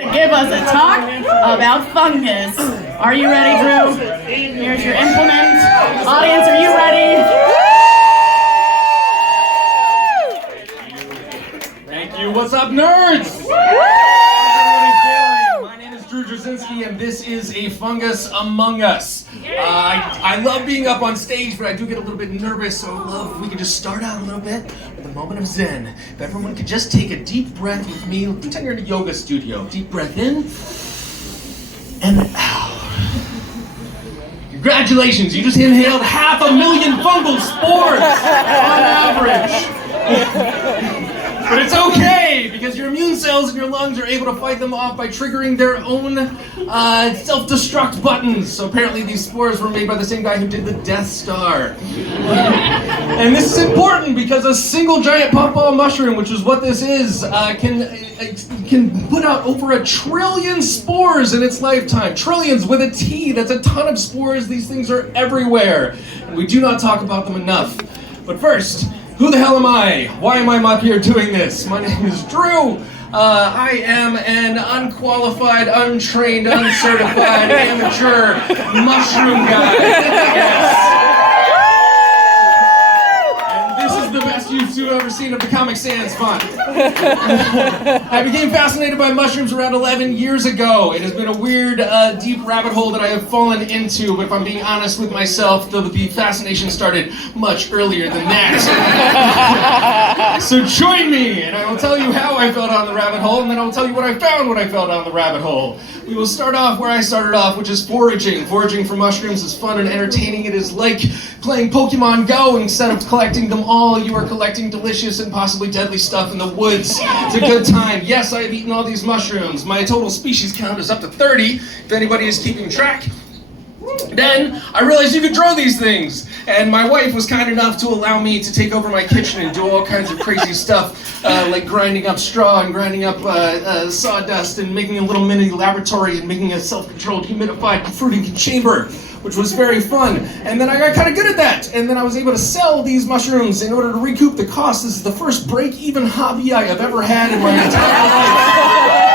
Give us a talk about fungus. Are you ready, Drew? Here's your implement. Audience, are you ready? Thank you. What's up, nerds? My name is Drew Drzezinski, and this is a fungus among us. I love being up on stage, but I do get a little bit nervous, so I love if we could just start out a little bit with a moment of zen. If everyone could just take a deep breath with me, pretend you're in a yoga studio. Deep breath in, and out. Congratulations, you just inhaled 500,000 fungal spores on average. But it's okay, because your immune cells in your lungs are able to fight them off by triggering their own self-destruct buttons. So apparently these spores were made by the same guy who did the Death Star. And this is important because a single giant puffball mushroom, which is what this is, can put out over 1 trillion spores in its lifetime. Trillions with a T, that's a ton of spores. These things are everywhere, and we do not talk about them enough. But first, who the hell am I? Why am I up here doing this? My name is Drew. I am an unqualified, untrained, uncertified, amateur mushroom guy. Yes. And this is the best use you've ever seen of the Comic Sans font. I became fascinated by mushrooms around 11 years ago. It has been a weird, deep rabbit hole that I have fallen into, but if I'm being honest with myself, the fascination started much earlier than that. So join me, and I will tell you how I fell down the rabbit hole, and then I will tell you what I found when I fell down the rabbit hole. We will start off where I started off, which is foraging. Foraging for mushrooms is fun and entertaining. It is like playing Pokemon Go. Instead of collecting them all, you are collecting delicious and possibly deadly stuff in the woods. It's a good time. Yes, I have eaten all these mushrooms. My total species count is up to 30, if anybody is keeping track. Then I realized you could grow these things, and my wife was kind enough to allow me to take over my kitchen and do all kinds of crazy stuff, like grinding up straw and grinding up sawdust and making a little mini laboratory and making a self-controlled humidified fruiting chamber, which was very fun. And then I got kind of good at that, and then I was able to sell these mushrooms in order to recoup the cost. This is the first break-even hobby I have ever had in my entire life.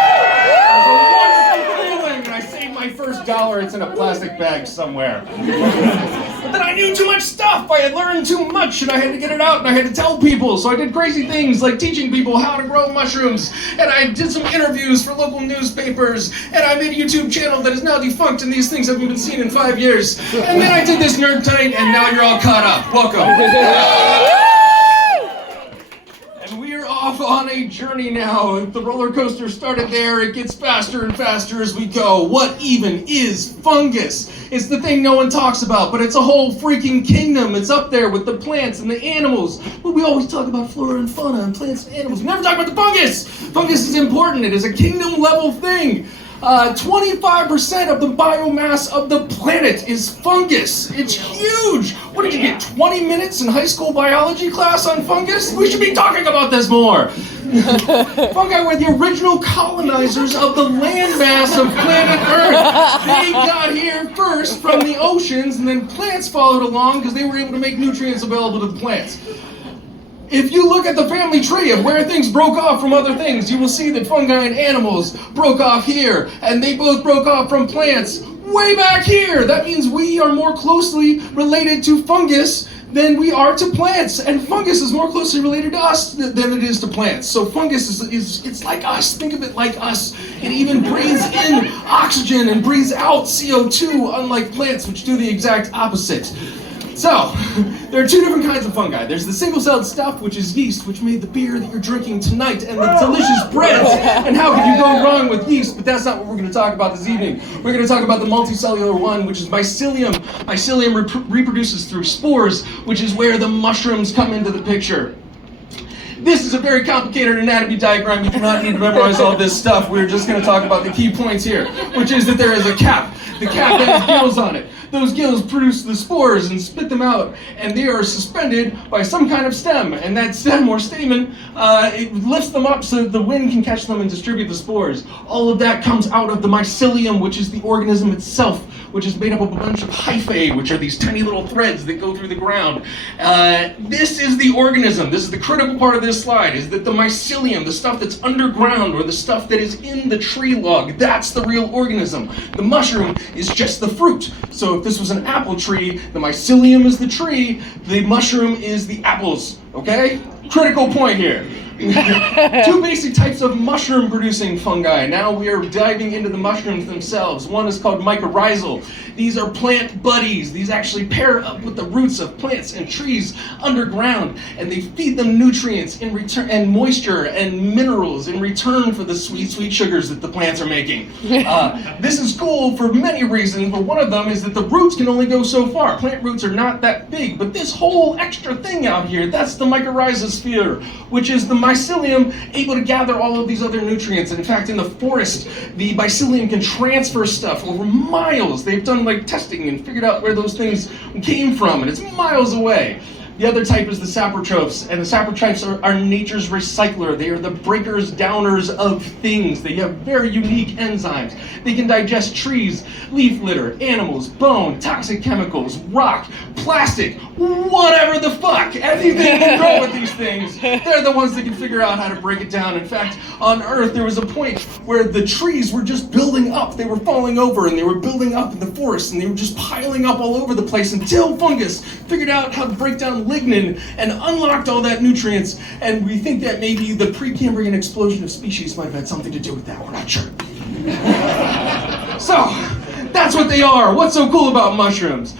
$1, it's in a plastic bag somewhere. But then I knew too much stuff. I had learned too much, and I had to get it out, and I had to tell people. So I did crazy things like teaching people how to grow mushrooms, and I did some interviews for local newspapers, and I made a YouTube channel that is now defunct, and these things haven't been seen in 5 years. And then I did this Nerd Tonight, and now you're all caught up. Welcome. Off on a journey now. The roller coaster started there. It gets faster and faster as we go. What even is fungus? It's the thing no one talks about, but it's a whole freaking kingdom. It's up there with the plants and the animals. But we always talk about flora and fauna and plants and animals. We never talk about the fungus. Fungus is important. It is a kingdom level thing. 25% of the biomass of the planet is fungus. It's huge. What did you get, 20 minutes in high school biology class on fungus? We should be talking about this more. Fungi were the original colonizers of the landmass of planet Earth. They got here first from the oceans, and then plants followed along because they were able to make nutrients available to the plants. If you look at the family tree of where things broke off from other things, you will see that fungi and animals broke off here, and they both broke off from plants way back here. That means we are more closely related to fungus than we are to plants, and fungus is more closely related to us than it is to plants. So fungus is like us. Think of it like us. It even breathes in oxygen and breathes out CO2, unlike plants, which do the exact opposite. So, there are two different kinds of fungi. There's the single-celled stuff, which is yeast, which made the beer that you're drinking tonight, and the delicious breads. And how could you go wrong with yeast? But that's not what we're going to talk about this evening. We're going to talk about the multicellular one, which is mycelium. Mycelium reproduces through spores, which is where the mushrooms come into the picture. This is a very complicated anatomy diagram. You do not need to memorize all this stuff. We're just going to talk about the key points here, which is that there is a cap. The cap has gills on it. Those gills produce the spores and spit them out, and they are suspended by some kind of stem, and that stem or stamen, it lifts them up so that the wind can catch them and distribute the spores. All of that comes out of the mycelium, which is the organism itself, which is made up of a bunch of hyphae, which are these tiny little threads that go through the ground. This is the organism. This is the critical part of this slide, is that the mycelium, the stuff that's underground or the stuff that is in the tree log, that's the real organism. The mushroom is just the fruit. So if this was an apple tree, the mycelium is the tree, the mushroom is the apples, okay? Critical point here. Two basic types of mushroom producing fungi. Now we are diving into the mushrooms themselves. One is called mycorrhizal. These are plant buddies. These actually pair up with the roots of plants and trees underground, and they feed them nutrients in return, and moisture and minerals in return for the sweet, sweet sugars that the plants are making. This is cool for many reasons, but one of them is that the roots can only go so far. Plant roots are not that big, but this whole extra thing out here, that's the mycorrhizosphere, which is the mycelium able to gather all of these other nutrients. And in fact, in the forest, the mycelium can transfer stuff over miles. They've done like testing and figured out where those things came from, and it's miles away. The other type is the saprotrophs, and the saprotrophs are nature's recycler. They are the breakers, downers of things. They have very unique enzymes. They can digest trees, leaf litter, animals, bone, toxic chemicals, rock, plastic, whatever the fuck. Anything can grow with these things. They're the ones that can figure out how to break it down. In fact, on Earth, there was a point where the trees were just building up. They were falling over, and they were building up in the forest, and they were just piling up all over the place until fungus figured out how to break down lignin and unlocked all that nutrients, and we think that maybe the Precambrian explosion of species might have had something to do with that. We're not sure. So, that's what they are. What's so cool about mushrooms?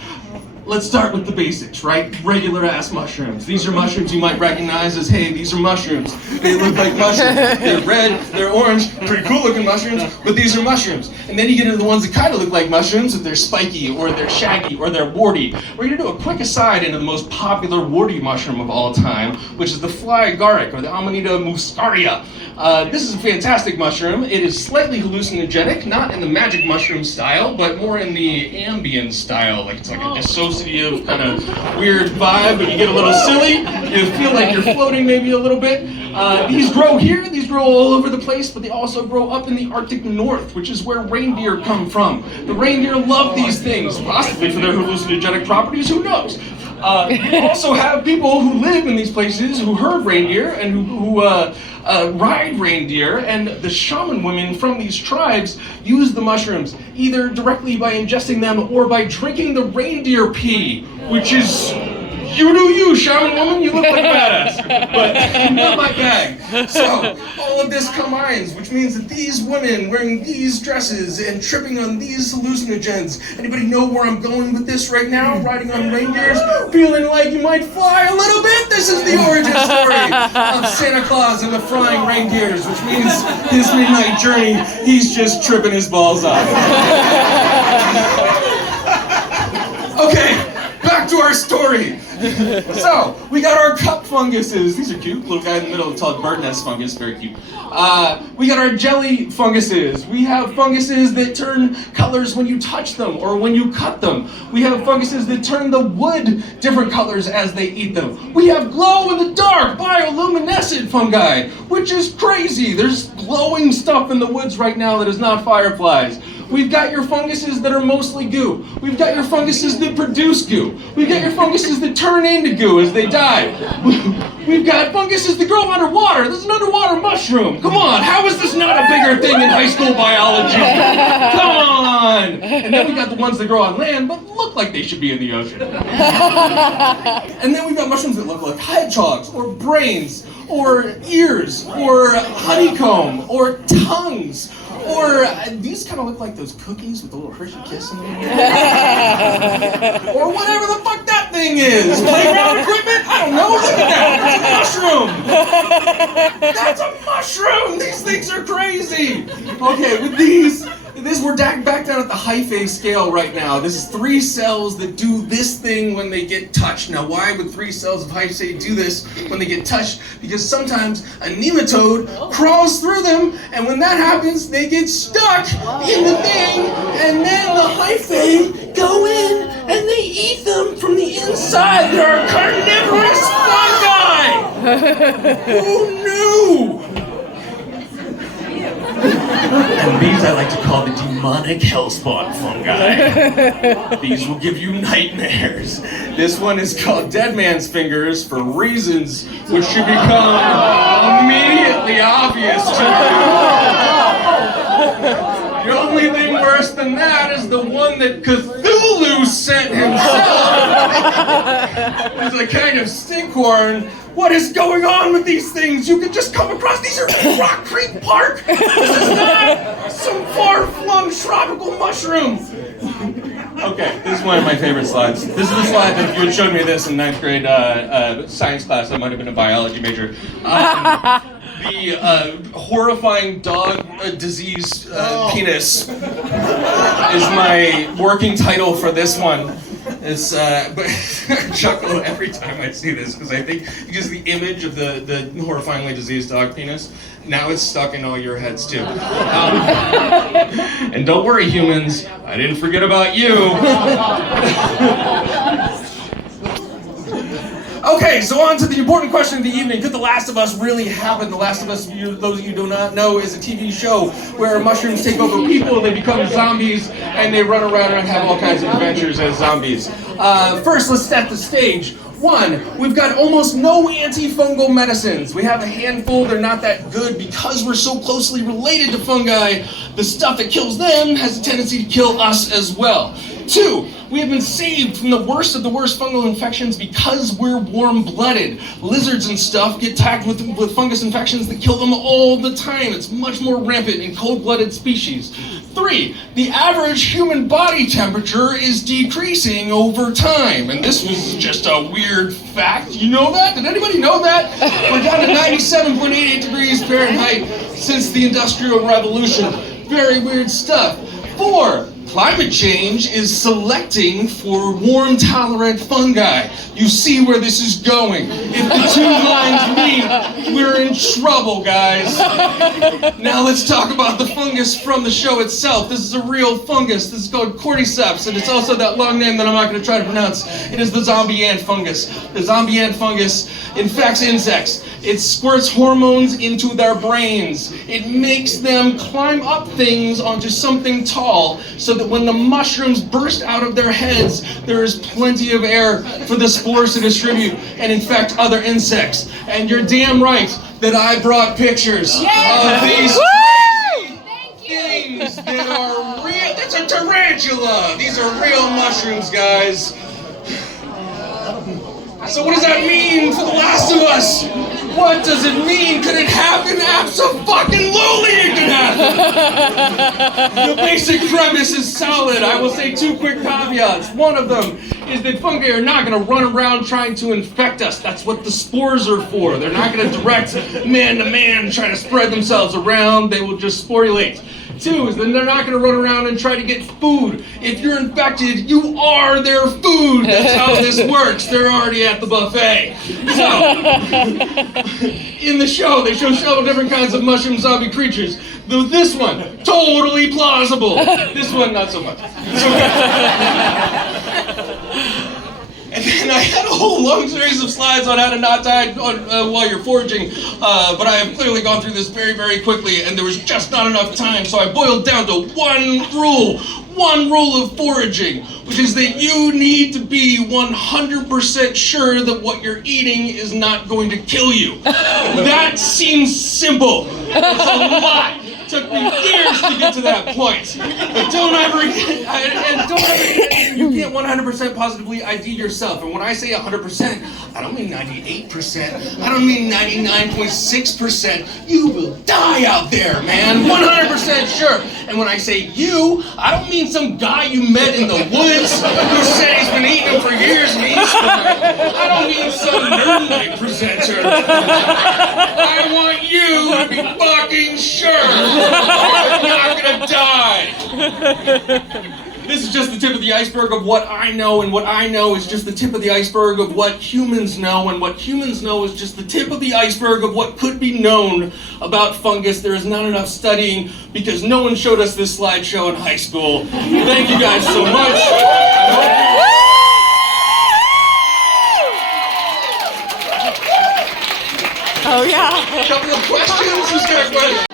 Let's start with the basics, right? Regular ass mushrooms. These are mushrooms you might recognize as, hey, these are mushrooms. They look like mushrooms. They're red, they're orange, pretty cool looking mushrooms, but these are mushrooms. And then you get into the ones that kind of look like mushrooms, if they're spiky, or they're shaggy, or they're warty. We're gonna do a quick aside into the most popular warty mushroom of all time, which is the fly agaric, or the Amanita muscaria. This is a fantastic mushroom. It is slightly hallucinogenic, not in the magic mushroom style, but more in the Ambien style. Like it's like a dissociative kind of weird vibe, but you get a little silly. You feel like you're floating maybe a little bit. These grow here, these grow all over the place, but they also grow up in the Arctic North, which is where reindeer come from. The reindeer love these things, possibly for their hallucinogenic properties, who knows? We also have people who live in these places who herd reindeer and who ride reindeer, and the shaman women from these tribes use the mushrooms either directly by ingesting them or by drinking the reindeer pee, which is, you do you, shaman woman, you look like a badass, but not my bag. So, all of this combines, which means that these women wearing these dresses and tripping on these hallucinogens, anybody know where I'm going with this right now? Riding on reindeers, feeling like you might fly a little bit? This is the origin story of Santa Claus and the flying reindeers, which means his midnight journey, he's just tripping his balls off. Okay, back to our story. So, we got our cup funguses. These are cute. Little guy in the middle, it's called bird nest fungus. Very cute. We got our jelly funguses. We have funguses that turn colors when you touch them or when you cut them. We have funguses that turn the wood different colors as they eat them. We have glow-in-the-dark bioluminescent fungi, which is crazy. There's glowing stuff in the woods right now that is not fireflies. We've got your funguses that are mostly goo. We've got your funguses that produce goo. We've got your funguses that turn into goo as they die. We've got funguses that grow underwater. This is an underwater mushroom. Come on, how is this not a bigger thing in high school biology? Come on! And then we got the ones that grow on land but look like they should be in the ocean. And then we've got mushrooms that look like hedgehogs, or brains, or ears, or honeycomb, or tongues. Or these kind of look like those cookies with the little Hershey kiss in them. Or whatever the fuck that thing is. Playground equipment? I don't know. Look at that. That's a mushroom. That's a mushroom. These things are crazy. Okay, with these, We're back down at the hyphae scale right now. This is 3 cells that do this thing when they get touched. Now, why would 3 cells of hyphae do this when they get touched? Because sometimes a nematode crawls through them, and when that happens, they get stuck in the thing, and then the hyphae go in and they eat them from the inside. There are carnivorous fungi! Who knew? And these I like to call the demonic hellspawn fungi. These will give you nightmares. This one is called Dead Man's Fingers for reasons which should become immediately obvious to you. The only thing worse than that is the one that Cthulhu sent himself. It's a kind of stinkhorn. What is going on with these things? You could just come across, these are Rock Creek Park. This is not some far-flung tropical mushroom. Okay, this is one of my favorite slides. This is the slide that if you had shown me this in 9th grade science class, I might have been a biology major. The horrifying dog disease penis is my working title for this one. It's but I chuckle every time I see this because I think because the image of the horrifyingly diseased dog penis, now it's stuck in all your heads too. And don't worry, humans, I didn't forget about you. Okay, so on to the important question of the evening. Could The Last of Us really happen? The Last of Us, those of you who do not know, is a TV show where mushrooms take over people, they become zombies, and they run around and have all kinds of adventures as zombies. First, let's set the stage. 1, we've got almost no antifungal medicines. We have a handful, they're not that good because we're so closely related to fungi. The stuff that kills them has a tendency to kill us as well. 2, we have been saved from the worst of the worst fungal infections because we're warm-blooded. Lizards and stuff get attacked with fungus infections that kill them all the time. It's much more rampant in cold-blooded species. 3, the average human body temperature is decreasing over time. And this was just a weird fact. You know that? Did anybody know that? We're down to 97.88 degrees Fahrenheit since the Industrial Revolution. Very weird stuff. 4, climate change is selecting for warm-tolerant fungi. You see where this is going. If the 2 lines meet, we're in trouble, guys. Now let's talk about the fungus from the show itself. This is a real fungus. This is called cordyceps, and it's also that long name that I'm not going to try to pronounce. It is the zombie ant fungus. The zombie ant fungus infects insects. It squirts hormones into their brains. It makes them climb up things onto something tall so that when the mushrooms burst out of their heads, there is plenty of air for the spores to distribute and infect other insects. And you're damn right that I brought pictures of these things that are real. That's a tarantula. These are real mushrooms, guys. So what does that mean for The Last of Us? What does it mean? Could it happen? Abso-fucking-lutely it could happen! The basic premise is solid. I will say 2 quick caveats. One of them is that fungi are not going to run around trying to infect us. That's what the spores are for. They're not going to direct man-to-man trying to spread themselves around. They will just sporulate. 2 is that they're not going to run around and try to get food. If you're infected, you are their food. That's how this works. They're already at the buffet. So, in the show, they show several different kinds of mushroom zombie creatures. This one, totally plausible. This one, not so much. And then I had a whole long series of slides on how to not die while you're foraging, but I have clearly gone through this very, very quickly, and there was just not enough time, so I boiled down to one rule of foraging, which is that you need to be 100% sure that what you're eating is not going to kill you. That seems simple. It's a lot. It took me years to get to that point. But you can't 100% positively ID yourself. And when I say 100%, I don't mean 98%. I don't mean 99.6%. You will die out there, man. 100% sure. And when I say you, I don't mean some guy you met in the woods who said he's been eating them for years and eats them. I don't mean some nerd-like presenter. I want you to be fucking sure you're not gonna die. This is just the tip of the iceberg of what I know, and what I know is just the tip of the iceberg of what humans know, and what humans know is just the tip of the iceberg of what could be known about fungus. There is not enough studying because no one showed us this slideshow in high school. Thank you guys so much. Oh yeah. A couple of questions? Who's got a question?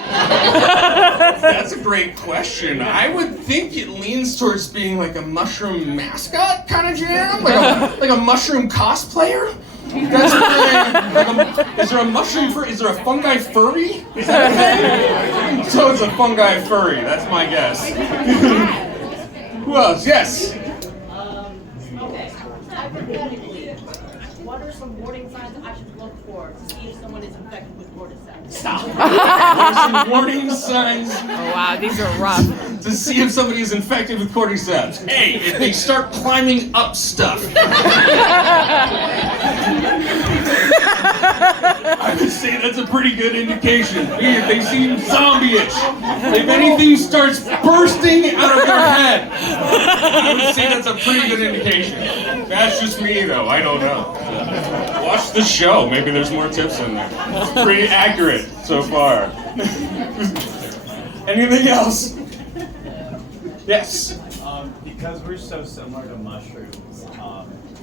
That's a great question. I would think it leans towards being like a mushroom mascot kind of jam, like a mushroom cosplayer. That's is there a mushroom is there a fungi furry? Is that a thing? So it's a fungi furry. That's my guess. Who else? Yes. Okay. Hypothetically, what are some warning signs I should look for to see if someone is infected with cordyceps? Stop. There's some warning signs. Oh wow, these are rough. To see if somebody is infected with cordyceps. A, if they start climbing up stuff. I would say that's a pretty good indication. B, if they seem zombie-ish. If anything starts bursting out of your head. I would say that's a pretty good indication. That's just me though, I don't know. Watch the show, maybe there's more tips in there. It's pretty accurate so far. Anything else? Yes. Because we're so similar to mushrooms,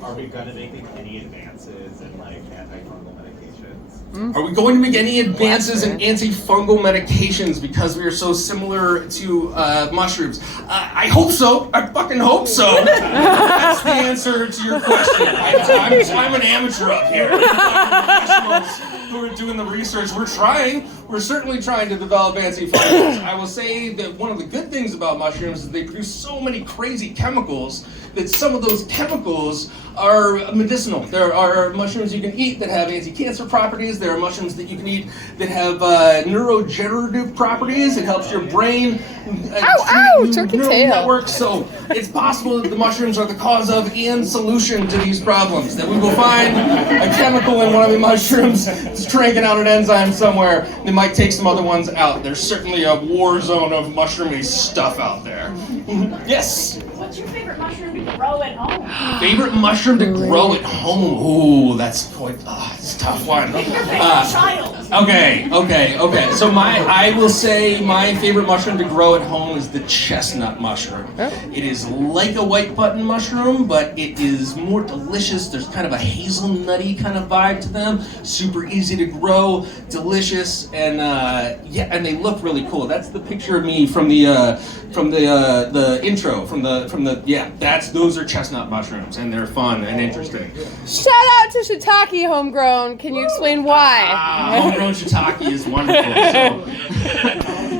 are we going to make any advances in like antifungal medications? Are we going to make any advances in antifungal medications because we are so similar to mushrooms? I hope so. I fucking hope so. That's the answer to your question. I'm an amateur up here. Professionals who are doing the research. We're trying. We're certainly trying to develop antifungals. I will say that one of the good things about mushrooms is they produce so many crazy chemicals that some of those chemicals are medicinal. There are mushrooms you can eat that have anti-cancer properties. There are mushrooms that you can eat that have neurogenerative properties. It helps your brain. Turkey neural tail. networks. So it's possible that the mushrooms are the cause of and solution to these problems. That we will find a chemical in one of the mushrooms that's cranking out an enzyme somewhere that might take some other ones out. There's certainly a war zone of mushroomy stuff out there. Yes? What's your favorite mushroom to grow at home? Favorite mushroom to grow at home? Ooh, that's quite, it's a tough one. Child. Okay. So I will say my favorite mushroom to grow at home is the chestnut mushroom. It is like a white button mushroom, but it is more delicious. There's kind of a hazelnutty kind of vibe to them. Super easy to grow, delicious, and and they look really cool. That's the picture of me from the intro, those are chestnut mushrooms, and they're fun and interesting. Shout out to shiitake homegrown. Can you explain why? Homegrown shiitake is wonderful.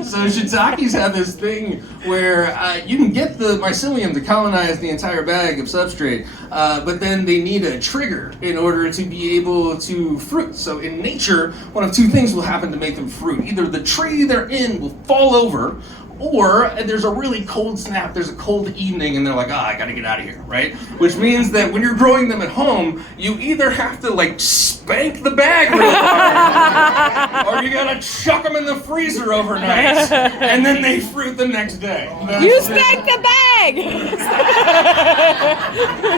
So shiitakes have this thing where you can get the mycelium to colonize the entire bag of substrate, but then they need a trigger in order to be able to fruit. So in nature, one of two things will happen to make them fruit. Either the tree they're in will fall over, or there's a really cold snap, there's a cold evening, and they're like, I gotta get out of here, right? Which means that when you're growing them at home, you either have to like spank the bag real hard, or you gotta chuck them in the freezer overnight, and then they fruit the next day. You spank the bag!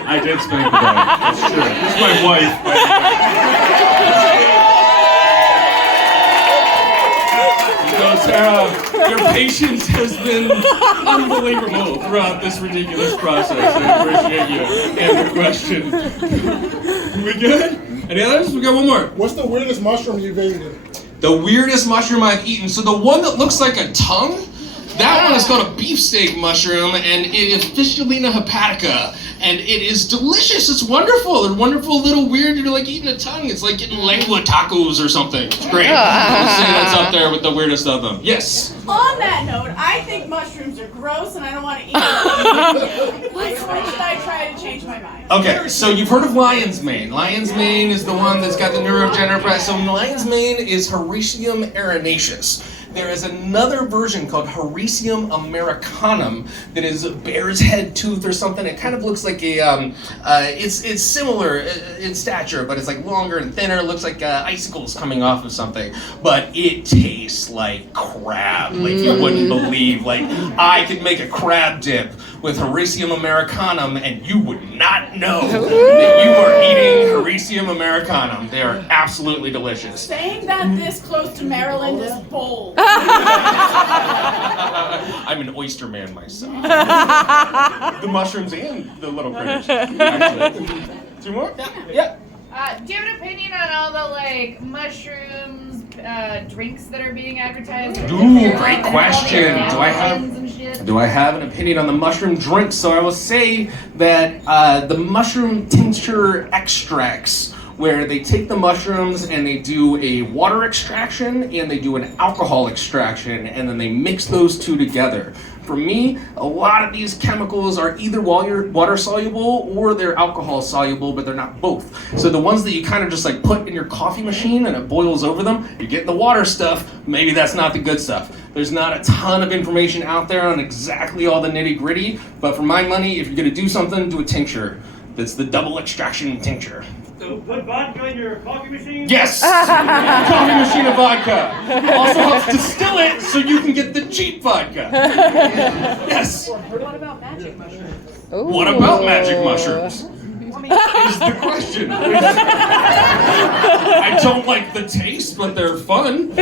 I did spank the bag, that's true. This is my wife. So Sarah, your patience has been unbelievable throughout this ridiculous process. I appreciate you and the question. We good? Any others? We got one more. What's the weirdest mushroom you've eaten? The weirdest mushroom I've eaten. So the one that looks like a tongue, that one is called a beefsteak mushroom, and it is Fisculina hepatica. And it is delicious. It's wonderful. It's wonderful, little weird. You're like eating a tongue. It's like getting lengua tacos or something. It's great. I'll say that's up there with the weirdest of them. Yes. On that note, I think mushrooms are gross and I don't want to eat them. Why should I try to change my mind? Okay, so you've heard of lion's mane. Lion's mane is the one that's got the neurogenerative. So lion's mane is Hericium erinaceus. There is another version called Hericium americanum that is a bear's head tooth or something. It kind of looks like a, it's similar in stature, but it's like longer and thinner. It looks like icicles coming off of something, but it tastes like crab, like you wouldn't believe. Like I could make a crab dip with Hericium americanum, and you would not know that you are eating Hericium americanum. They are absolutely delicious. Saying that this close to Maryland is bold. I'm an oyster man myself. The mushrooms and the little critters. Actually. 2 more? Yeah. Do you have an opinion on all the mushrooms drinks that are being advertised? Ooh, great question. Do I have an opinion on the mushroom drinks? So I will say that the mushroom tincture extracts, where they take the mushrooms and they do a water extraction and they do an alcohol extraction, and then they mix those two together. For me, a lot of these chemicals are either water soluble or they're alcohol soluble, but they're not both. So the ones that you kind of just put in your coffee machine and it boils over them, you get the water stuff, maybe that's not the good stuff. There's not a ton of information out there on exactly all the nitty gritty, but for my money, if you're gonna do something, do a tincture. That's the double extraction tincture. So put vodka in your coffee machine? Yes! Coffee machine of vodka. Also helps distill it so you can get the cheap vodka. Yes! What about magic mushrooms? What about magic mushrooms? Is the question. I don't like the taste, but they're fun.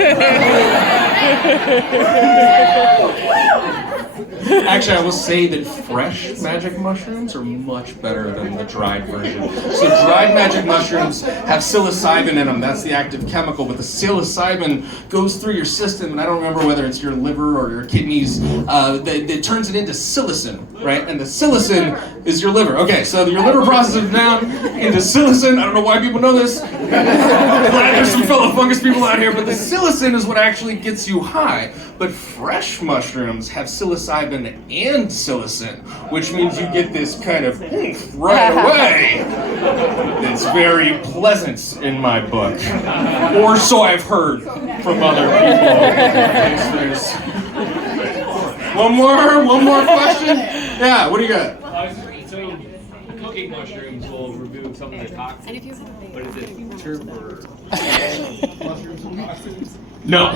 Actually, I will say that fresh magic mushrooms are much better than the dried version. So dried magic mushrooms have psilocybin in them. That's the active chemical, but the psilocybin goes through your system, and I don't remember whether it's your liver or your kidneys. It turns it into psilocin, right? And the psilocin is your liver. Okay, so your liver processes it down into psilocin. I don't know why people know this. Glad there's some fellow fungus people out here, but the psilocin is what actually gets you high. But fresh mushrooms have psilocybin and psilocin, which means you get this kind of oomph right away. It's very pleasant in my book. Or so I've heard from other people. One more question? Yeah, what do you got? So, cooking mushrooms will remove some of the toxins, but is it true for mushrooms? No.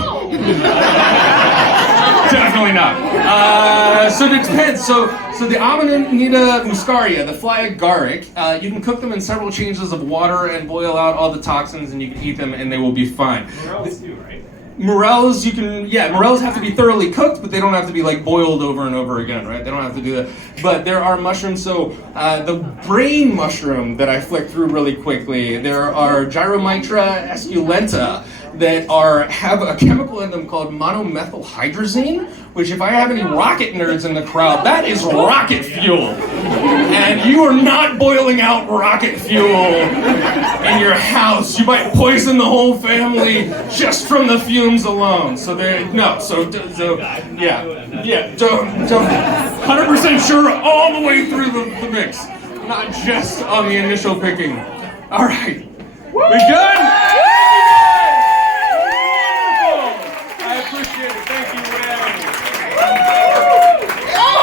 Definitely not. So it depends. So the Amanita muscaria, the fly agaric, you can cook them in several changes of water and boil out all the toxins, and you can eat them and they will be fine. Morels too, right? Morels, morels have to be thoroughly cooked, but they don't have to be boiled over and over again, right? They don't have to do that. But there are mushrooms, so the brain mushroom that I flicked through really quickly, there are Gyromitra esculenta that have a chemical in them called monomethylhydrazine, which if I have any rocket nerds in the crowd, that is rocket fuel. And you are not boiling out rocket fuel in your house. You might poison the whole family just from the fumes alone. So don't 100% sure all the way through the mix, not just on the initial picking. All right, we good?